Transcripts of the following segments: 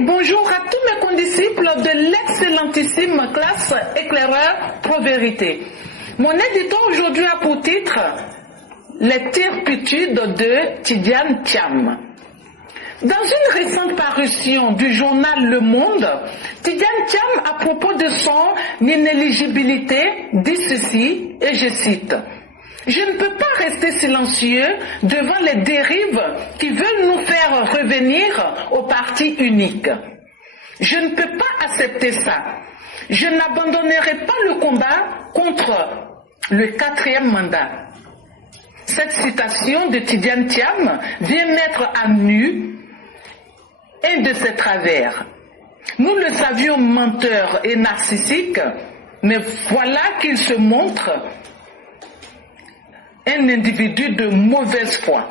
bonjour à tous mes condisciples de l'excellentissime classe éclaireur Pro-Vérité. Mon éditeur aujourd'hui a pour titre Les turpitudes de Tidjane Thiam. Dans une récente parution du journal Le Monde, Tidjane Thiam, à propos de son inéligibilité, dit ceci, et je cite: « Je ne peux pas rester silencieux devant les dérives qui veulent nous faire revenir au parti unique. Je ne peux pas accepter ça. Je n'abandonnerai pas le combat contre le 4e mandat. » Cette citation de Tidjane Thiam vient mettre à nu un de ses travers. Nous le savions menteur et narcissique, mais voilà qu'il se montre un individu de mauvaise foi.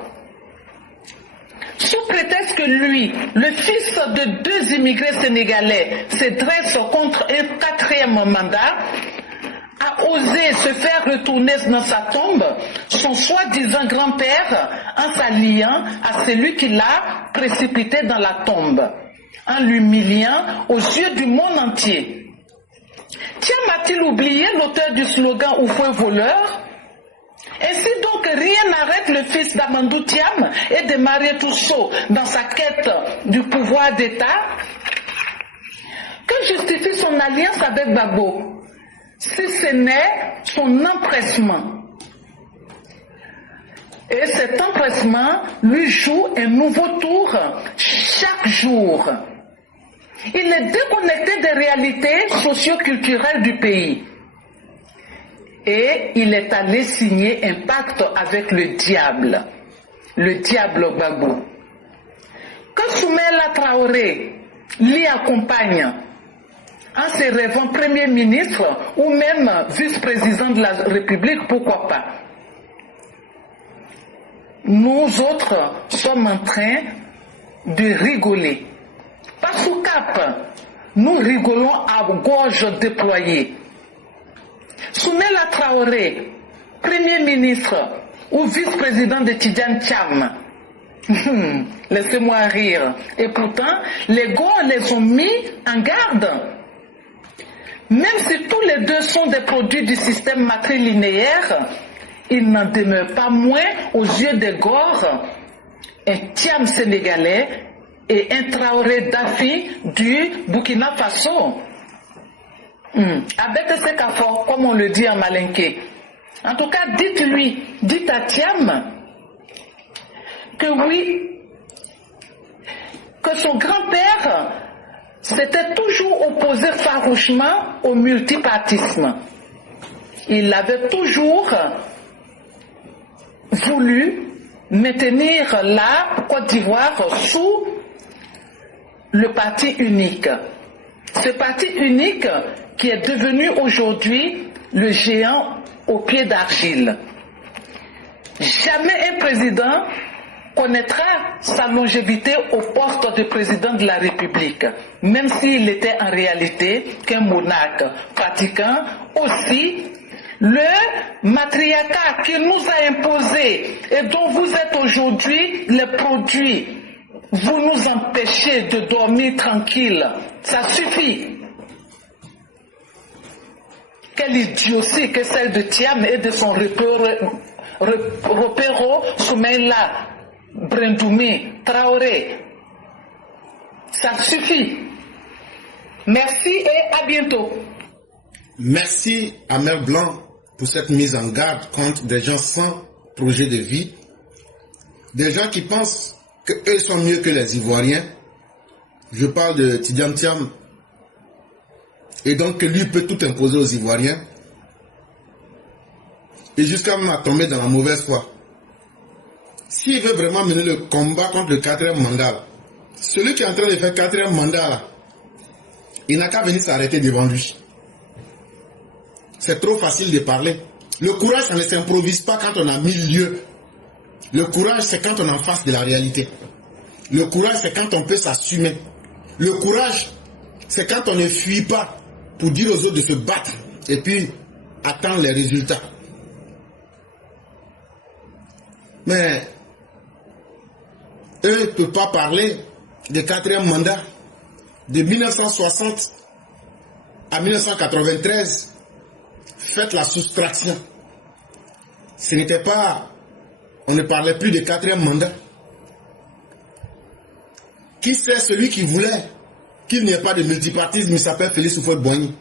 Sous prétexte que lui, le fils de 2 immigrés sénégalais, se dresse contre un 4e mandat, a osé se faire retourner dans sa tombe son soi-disant grand-père en s'alliant à celui qui l'a précipité dans la tombe, en l'humiliant aux yeux du monde entier. Thiam a-t-il oublié l'auteur du slogan « Ou feu voleur » ? Ainsi donc, rien n'arrête le fils d'Amadou Thiam et de Marie Trousseau dans sa quête du pouvoir d'État. Que justifie son alliance avec Gbagbo, si ce n'est son empressement? Et cet empressement lui joue un nouveau tour chaque jour. Il est déconnecté des réalités socio-culturelles du pays. Et il est allé signer un pacte avec le diable Gbagbo. Que Soumaïla Traoré l'y accompagne en se rêvant Premier ministre ou même vice-président de la République, pourquoi pas? Nous autres sommes en train de rigoler. Pas sous cap, nous rigolons à gorge déployée. Soumaïla Traoré, Premier ministre ou vice-président de Tidjane Thiam, laissez-moi rire. Et pourtant, les gars les ont mis en garde. Même si tous les deux sont des produits du système matrilinéaire, il n'en demeure pas moins aux yeux des Gores un Thiam sénégalais et un Traoré Dafi du Burkina Faso. Avec ce cafard, comme on le dit en malinké. En tout cas, dites à Thiam que oui, que son grand-père s'était toujours opposé farouchement au multipartisme. Il avait toujours voulu maintenir la Côte d'Ivoire sous le parti unique. Ce parti unique qui est devenu aujourd'hui le géant au pied d'argile. Jamais un président connaîtra sa longévité au poste de président de la République, même s'il était en réalité qu'un monarque, pratiquant aussi le matriarcat qu'il nous a imposé et dont vous êtes aujourd'hui les produits. Vous nous empêchez de dormir tranquille. Ça suffit. Quelle idiotie que celle de Thiam et de son repéro Soumaïla Brendoumi Traoré. Ça suffit. Merci et à bientôt. Merci à Mère Blanc pour cette mise en garde contre des gens sans projet de vie, des gens qui pensent qu'eux sont mieux que les Ivoiriens. Je parle de Tidjane Thiam, et donc que lui peut tout imposer aux Ivoiriens, et jusqu'à même tomber dans la mauvaise foi. S'il veut vraiment mener le combat contre le 4e mandat, là, celui qui est en train de faire 4e mandat, là, il n'a qu'à venir s'arrêter devant lui. C'est trop facile de parler. Le courage, ça ne s'improvise pas quand on a 1000 lieues. Le courage, c'est quand on est en face de la réalité. Le courage, c'est quand on peut s'assumer. Le courage, c'est quand on ne fuit pas pour dire aux autres de se battre et puis attendre les résultats. Mais eux ne peuvent pas parler de 4e mandat. de 1960 à 1993, faites la soustraction. Ce n'était pas, on ne parlait plus de 4e mandat. Qui c'est celui qui voulait qu'il n'y ait pas de multipartisme? Il s'appelle Félix Houphouët-Boigny.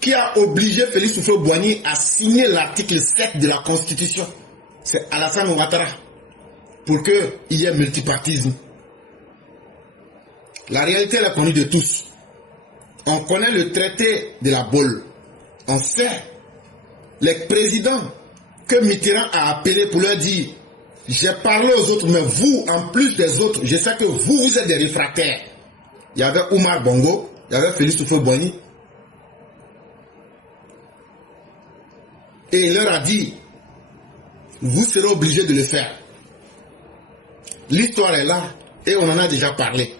Qui a obligé Félix Houphouët-Boigny à signer l'article 7 de la Constitution? C'est Alassane Ouattara. Pour qu'il y ait multipartisme. La réalité est la connue de tous. On connaît le traité de la Baule. On sait les présidents que Mitterrand a appelés pour leur dire: j'ai parlé aux autres, mais vous, en plus des autres, je sais que vous êtes des réfractaires. Il y avait Oumar Bongo, il y avait Félix Houphouët-Boigny. Et il leur a dit: vous serez obligés de le faire. L'histoire est là et on en a déjà parlé.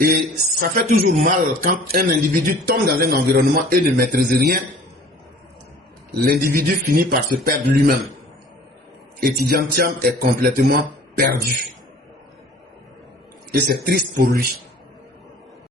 Et ça fait toujours mal quand un individu tombe dans un environnement et ne maîtrise rien. L'individu finit par se perdre lui-même. Et Tidjane Thiam est complètement perdu. Et c'est triste pour lui.